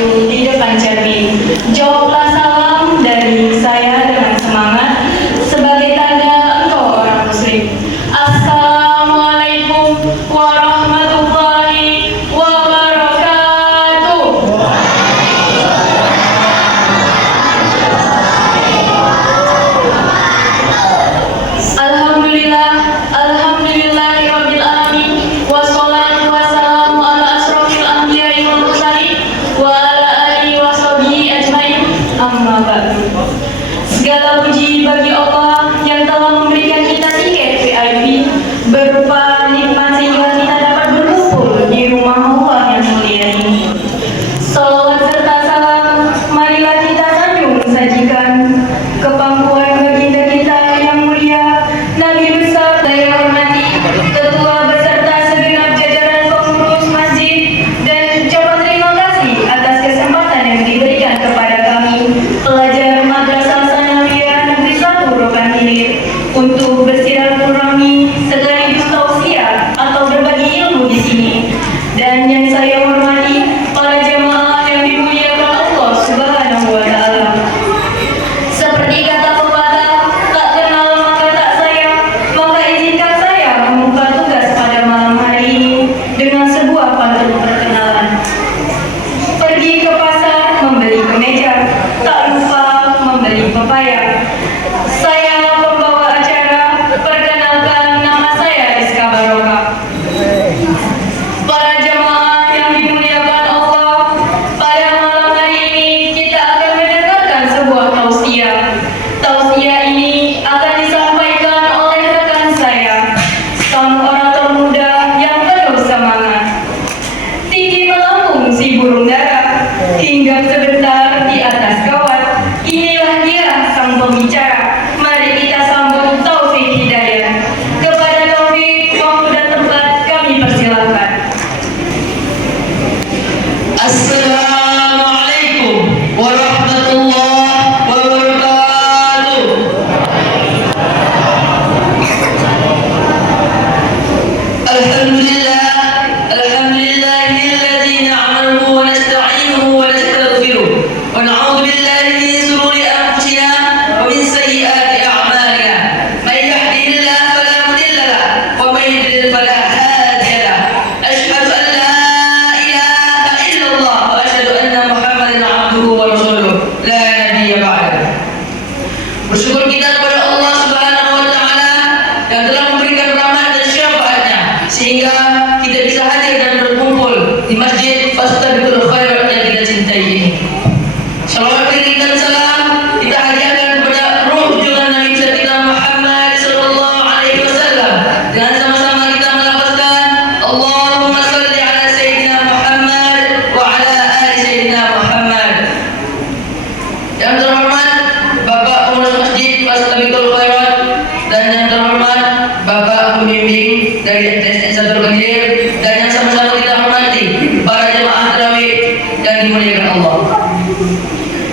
maju di depan cermin. Jawablah salam dari saya dengan semangat sebagai tanda engkau orang muslim. Assalamualaikum warahmatullahi wabarakatuh. Alhamdulillah, alhamdulillahirabbil alamin, wassalatu wassalamu ala asrofil anbiya'i wal mursalin wa ala alihi washabihi ajmain. Amma ba'du. Segala puji bagi Allah yang telah memberikan kita tiket VIP berupa nikmat sehingga kita dapat berkumpul di rumah Allah yang mulia ini. Salawat serta salam marilah kita sajikan ke pangkuan baginda kita yang mulia, Nabi besar saya hormati ketua beserta segenap jajaran pengurus masjid, dan ucapan terima kasih atas kesempatan yang diberikan kepada kami pelajar Madrasah Sanawiyah Negeri 1 Rokan Hilir untuk bersilaturahmi sekaligus tausiah atau berbagi ilmu di sini. Dan yang saya hormati para jemaah yang dimuliakan Allah Subhanahu wa taala. Seperti kata pepatah, tak kenal maka tak sayang, maka izinkan saya membuka tugas pada malam hari ini dengan sebuah pantun perkenalan. Pergi ke pasar membeli kemeja, tak lupa membeli pepaya. Saya pembawa acara, perkenalkan nama saya Rizka Barokah. Para jemaah yang dimuliakan Allah, pada malam hari ini kita akan mendengarkan sebuah tausiah. Tausiah ini akan disampaikan oleh rekan saya, sang orator muda yang penuh semangat. Tinggi melambung si burung dara, hinggap sebentar di atas kawat. Inilah dia sang pembicara. Mari kita sambut Taufik Hidayat. Kepada Taufik, waktu dan tempat kami persilahkan. Assalamualaikum warahmatullahi wabarakatuh. Alhamdulillah, alhamdulillahilladzi na'maluhu wa nasta'inuhu wa nastaghfiruh wa na'udzu billahi min shururi anfusina wa min sayyiati a'malina. May yahdihillahu fala mudilla lahu wa may yudlil fala hadiya lahu. Asyhadu an la ilaha illallah wa asyhadu anna Muhammadan 'abduhu wa rasuluh la nabiyya ba'dahu. Bersyukur kita kepada Allah Subhanahu wa taala yang telah memberikan rahmat dan syafaatnya sehingga kita bisa hadir dan berkumpul di Masjid Fastabiqul Khairat yang kita cintai ini. Salawat dan salam kita hadiahkan kepada ruh junjungan Nabi besar kita Muhammad sallallahu alaihi wasallam. Dengan sama-sama kita melafazkan Allahumma shalli ala sayyidina Muhammad wa ala ali sayyidina Muhammad. Yang terhormat Bapak Pengurus Masjid Fastabiqul Khairat dan yang terhormat Bapak pembimbing dari SDN 1 Rokan Hilir, dan yang sama-sama kita hormati para jemaah tarawih yang dimuliakan Allah.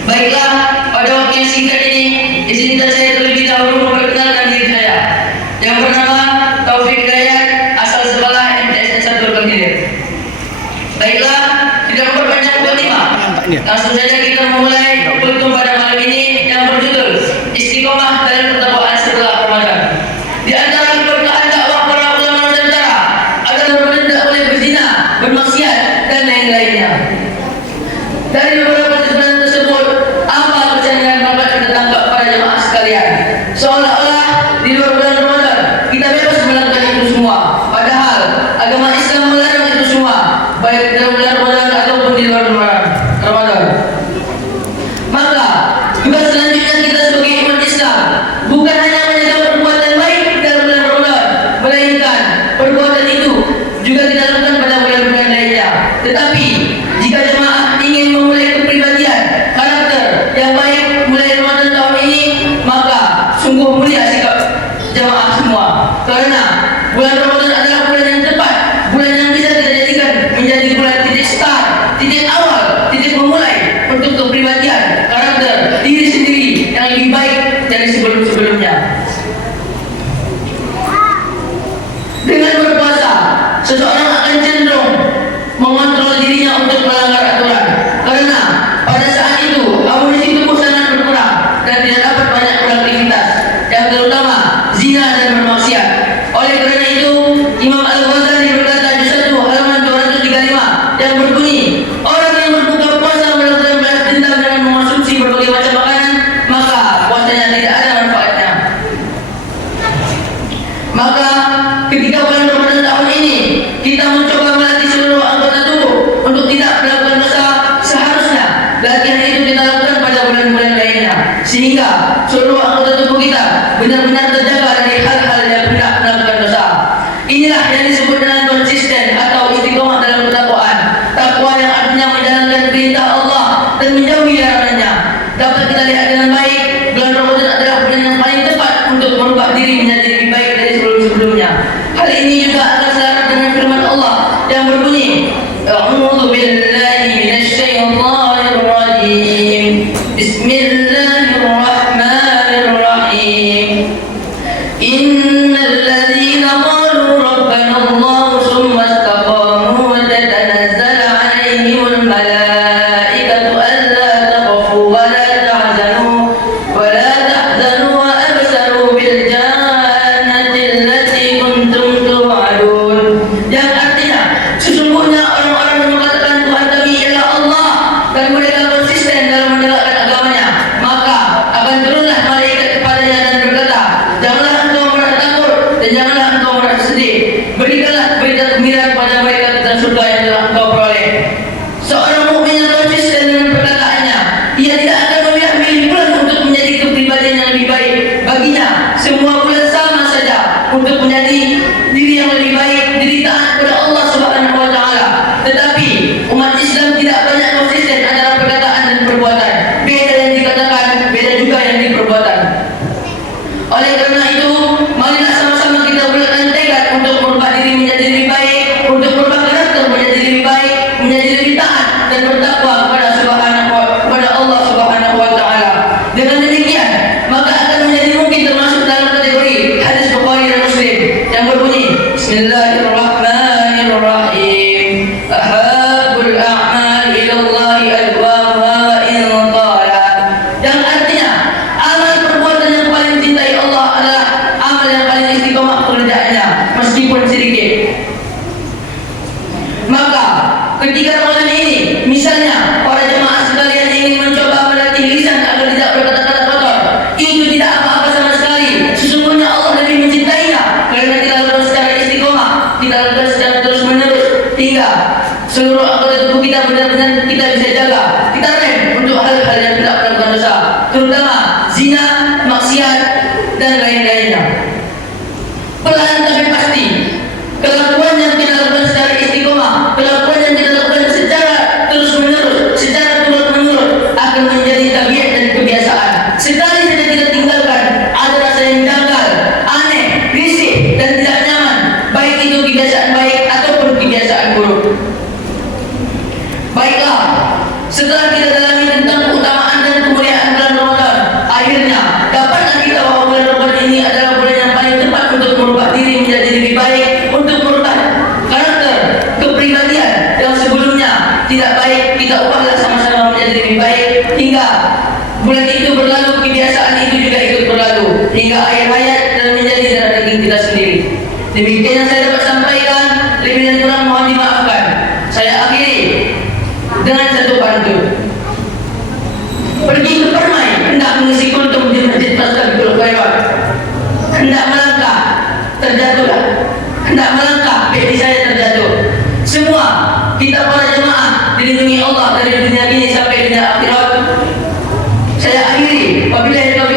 Baiklah, pada waktu yang singkat ini izinkan saya terlebih dahulu memperkenalkan diri saya yang bernama Taufik Hidayat, asal sekolah MTSN 1 Rokan Hilir. Baiklah, tidak memperpanjang mukadimah, langsung saja kita memulai kultum pada malam ini yang berjudul Istiqomah dalam Ketakwaan Setelah Ramadan. Di antara keberkahan dakwah para ulama Nusantara adalah tidak boleh berzina, bermaksiat dan lain-lainnya. Dari beberapa kesempatan tersebut, apa percandaan dapat kita tangkap para jemaah sekalian? Seolah-olah di luar bulan Ramadan kita bebas melakukan itu semua, padahal agama Islam melarang itu semua, baik dalam bulan Ramadan ataupun di luar Ramadan. Maka tugas selanjutnya kita sebagai umat Islam bukan hanya menjaga perbuatan baik dalam bulan Ramadan, melainkan perbuatan itu juga kita lakukan pada bulan-bulan lainnya. Tetapi jika jemaah ingin memulai kepribadian karakter yang baik mulai Ramadan tahun ini, maka sungguh mulia sikap jemaah semua. Karena bulan Ramadan adalah bulan yang tepat, bulan yang bisa kita jadikan menjadi bulan titik start, titik awal, titik memulai untuk kepribadian karakter diri sendiri yang lebih baik dari sebelum-sebelumnya. Dengan berpuasa, seseorang akan cenderung mengontrol dirinya untuk melanggar aturan, karena sehingga seluruh anggota tubuh kita benar-benar terjaga dari hal-hal yang hendak melakukan dosa. Inilah yang disebut dengan konsisten atau istiqomah dalam ketakwaan. Takwa yang artinya menjalankan perintah Allah dan menjauhi larangannya. Dapat kita lihat dengan baik, bulan Ramadan adalah bulan yang paling tepat untuk merubah diri menjadi lebih baik dari sebelum-sebelumnya. Hal ini juga akan selaras dengan firman Allah yang berbunyi, A'udzu billahi minasyaitonir rajim. Bismillahirrahmanirrahim. Innal ladzina qalu rabbana Allah tsumma istaqamu tatanazzalu 'alaihimul malaikatu alla takhafu wa la tahzanu wa absharu bil jannati allati kuntum tu'adun. Yang artinya sesungguhnya orang-orang yang mengatakan Tuhan kami ialah Allah dan mereka konsisten dalam menegakkan agamanya, maka akan turunlah malaikat kepadanya dan berkata, janganlah engkau merasa takut dan janganlah engkau merasa sedih. Berikanlah berita gembira kepada mereka tentang surga yang telah engkau peroleh. Seorang mukmin yang konsisten dengan perkataannya, ia tidak akan memilih bulan untuk menjadi kepribadian yang lebih baik baginya. Semua bulan sama saja untuk menjadi diri yang lebih baik, diri taat kepada Allah Subhanahu wa taala. Tetapi umat Islam tidak banyak konsisten antara perkataan dan perbuatan. Beda yang dikatakan, beda juga yang diperbuatan. Oleh karena itu, marilah sama-sama kita bulatkan tekad untuk merubah diri menjadi lebih baik, untuk merubah karakter menjadi lebih baik, menjadi lebih taat dan bertakwa kepada Allah Subhanahu wa taala. Dengan demikian, maka akan menjadi mungkin termasuk dalam kategori hadis Bukhari dan Muslim yang berbunyi, Bismillahirrahmanirrahim. Ahabul a'mal ila Allah adwamuha wa in qala. Yang artinya, amal perbuatan yang paling dicintai Allah adalah amal yang paling istiqomah pekerjaannya meskipun sedikit. Maka ketika Ramadan ini, misalnya para jemaah sekalian ingin mencoba melatih lisan agar tidak berkata-kata kotor, itu tidak apa-apa sama sekali. Sesungguhnya Allah lebih mencintainya karena kita lakukan secara istiqomah, kita lakukan secara terus-menerus hingga seluruh anggota tubuh kita benar-benar kita bisa jaga. Kita rem untuk hal-hal yang tidak melakukan dosa, terutama zina, maksiat dan lain-lainnya. Perlahan tapi pasti, kelakuan yang kita lakukan secara istiqomah, kelakuan yang kita lakukan secara terus-menerus, secara turut-menurut akan menjadi tabiat dan kebiasaan. Sekali saja kita tinggalkan, ada rasa yang janggal, aneh, risih dan tidak nyaman, baik itu kebiasaan baik ataupun kebiasaan buruk. Baiklah, setelah kita dalami tentang keutamaan dan kemuliaan bulan Ramadan, akhirnya dapatlah kita bahwa bulan Ramadan ini adalah bulan yang paling tepat untuk merubah diri menjadi lebih baik, untuk merubah karakter, kepribadian yang sebelumnya tidak baik, kita ubahlah sama-sama menjadi lebih baik hingga bulan itu berlalu, kebiasaan itu juga ikut berlalu hingga akhir hayat dan menjadi darah daging kita sendiri. Demikian yang saya dapat sampaikan, lebih dan kurang mohon dimaafkan. Saya akhiri dengan satu pantun. Pergi ke Permai, hendak mengisi kultum di Masjid Tasbihul Khairat. Hendak melangkah, terjatuhlah. Hendak melangkah, bedi saya terjatuh. Semua kita para jemaah dilindungi Allah dari dunia ini sampai dunia akhirat. Saya akhiri, wabillahi taufiq